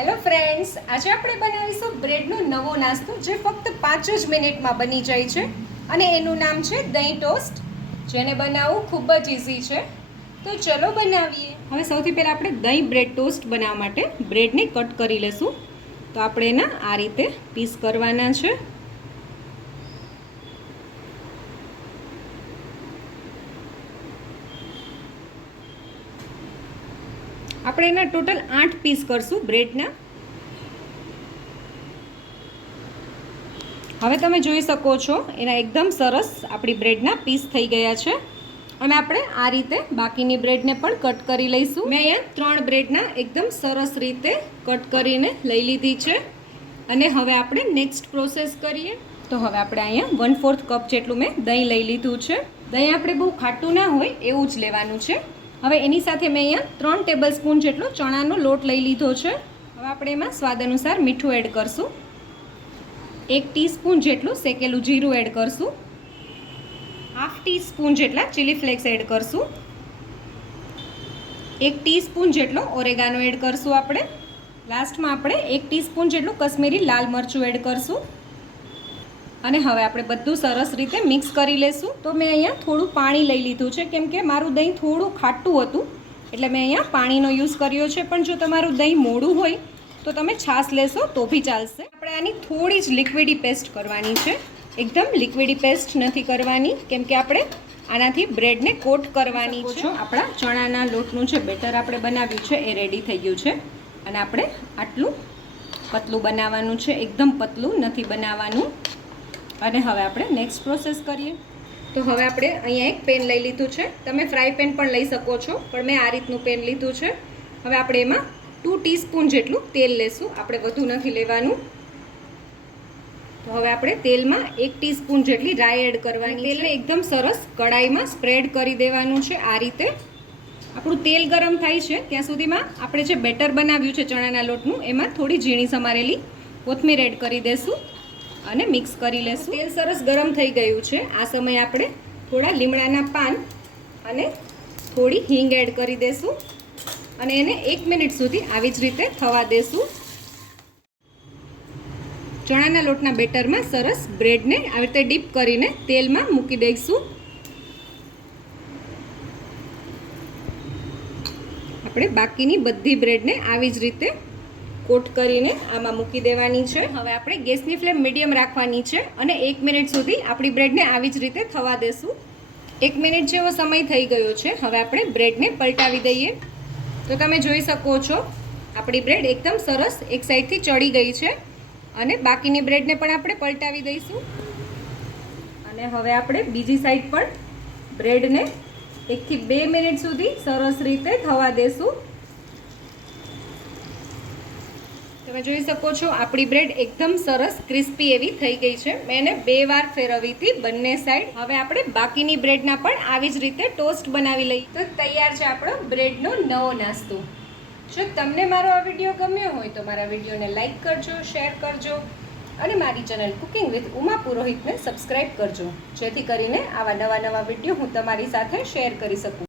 Hello friends, આજે આપણે બનાવીશું બ્રેડનો નવો નાસ્તો જે ફક્ત 5 જ મિનિટમાં બની જાય છે અને એનું નામ છે દહીં ટોસ્ટ, જેને બનાવવું ખૂબ જ ઇઝી છે. તો ચલો બનાવીએ. હવે સૌથી પહેલાં આપણે દહીં બ્રેડ ટોસ્ટ બનાવવા માટે બ્રેડને કટ કરી લેશું. તો આપણે એના આ રીતે પીસ કરવાના છે. આપણે એના ટોટલ 8 પીસ કરશું બ્રેડના. હવે તમે જોઈ શકો છો એના એકદમ સરસ આપણી બ્રેડના પીસ થઈ ગયા છે અને આપણે આ રીતે બાકીની બ્રેડને પણ કટ કરી લઈશું. મેં અહીંયા 3 બ્રેડના એકદમ સરસ રીતે કટ કરીને લઈ લીધી છે અને હવે આપણે નેક્સ્ટ પ્રોસેસ કરીએ. તો હવે આપણે અહીંયા 1/4 કપ જેટલું મેં દહીં લઈ લીધું છે. દહીં આપણે બહુ ખાટું ના હોય એવું જ લેવાનું છે. હવે એની સાથે મેં અહીંયા 3 ટેબલ સ્પૂન જેટલો ચણાનો લોટ લઈ લીધો છે. હવે આપણે એમાં સ્વાદ અનુસાર મીઠું એડ કરશું. 1 ટીસ્પૂન જેટલું શેકેલું જીરું એડ કરશું. 1/2 ટીસ્પૂન જેટલા ચીલી ફ્લેક્સ એડ કરશું. 1 ટીસ્પૂન જેટલો ઓરેગાનો એડ કરશું. આપણે લાસ્ટમાં આપણે 1 ટીસ્પૂન જેટલું કશ્મીરી લાલ મરચું એડ કરશું અને હવે આપણે બધું સરસ રીતે મિક્સ કરી લેશું. તો મેં અહીંયા થોડું પાણી લઈ લીધું છે કેમ કે મારું દહીં થોડું ખાટું હતું એટલે મેં અહીંયા પાણીનો યુઝ કર્યો છે. પણ જો તમારું દહીં મોડું હોય તો તમે છાશ લેશો તો બી ચાલશે. આપણે આની થોડી જ લિક્વિડી પેસ્ટ કરવાની છે, એકદમ લિક્વિડી પેસ્ટ નથી કરવાની કેમ કે આપણે આનાથી બ્રેડને કોટ કરવાની છે. આપણા ચણાના લોટનું જે બેટર આપણે બનાવ્યું છે એ રેડી થઈ ગયું છે અને આપણે આટલું પતલું બનાવવાનું છે, એકદમ પતલું નથી બનાવવાનું. અને હવે આપણે નેક્સ્ટ પ્રોસેસ કરીએ. તો હવે આપણે અહીંયા એક પેન લઈ લીધું છે. તમે ફ્રાય પેન પણ લઈ શકો છો, પણ મેં આ રીતનું પેન લીધું છે. હવે આપણે એમાં 2 ટીસ્પૂન જેટલું તેલ લેશું, આપણે વધુ નથી લેવાનું. તો હવે આપણે તેલમાં 1 ટીસ્પૂન જેટલી રાઈ એડ કરવાની. તેલને એકદમ સરસ કડાઈમાં સ્પ્રેડ કરી દેવાનું છે. આ રીતે આપણું તેલ ગરમ થાય છે ત્યાં સુધીમાં આપણે જે બેટર બનાવ્યું છે ચણાના લોટનું એમાં થોડી ઝીણી સમારેલી કોથમીર એડ કરી દેશું અને મિક્સ કરી લેશું. તેલ સરસ ગરમ થઈ ગયું છે. આ સમયે આપણે થોડા લીમડાના પાન અને થોડી હિંગ એડ કરી દેશું અને એને 1 મિનિટ સુધી આવી જ રીતે થવા દેશું. ચણાના લોટના બેટરમાં સરસ બ્રેડને આવી રીતે ડીપ કરીને તેલમાં મૂકી દઈશું. આપણે બાકીની બધી બ્રેડને આવી જ રીતે કોટ કરીને આમાં મૂકી દેવાની છે. હવે આપણે ગેસની ફ્લેમ મીડિયમ રાખવાની છે અને 1 મિનિટ સુધી આપણી બ્રેડને આવી જ રીતે થવા દેશું. 1 મિનિટ જેવો સમય થઈ ગયો છે. હવે આપણે બ્રેડને પલટાવી દઈએ. તો તમે જોઈ શકો છો આપણી બ્રેડ એકદમ સરસ એક સાઈડથી ચડી ગઈ છે અને બાકીની બ્રેડને પણ આપણે પલટાવી દઈશું. અને હવે આપણે બીજી સાઈડ પણ બ્રેડને 1 થી 2 મિનિટ સુધી સરસ રીતે થવા દેશું. તમે જોઈ શકો છો આપણી બ્રેડ એકદમ સરસ ક્રિસ્પી એવી થઈ ગઈ છે. મેં એને 2 વાર ફેરવી હતી બંને સાઈડ. હવે આપણે બાકીની બ્રેડના પણ આવી જ રીતે ટોસ્ટ બનાવી લઈએ. તો તૈયાર છે આપણો બ્રેડનો નવો નાસ્તો. જો તમને મારો આ વિડીયો ગમ્યો હોય તો મારા વિડીયોને લાઈક કરજો, શેર કરજો અને મારી ચેનલ કુકિંગ વિથ ઉમા પુરોહિતને સબસ્ક્રાઈબ કરજો, જેથી કરીને આવા નવા વિડીયો હું તમારી સાથે શેર કરી શકું.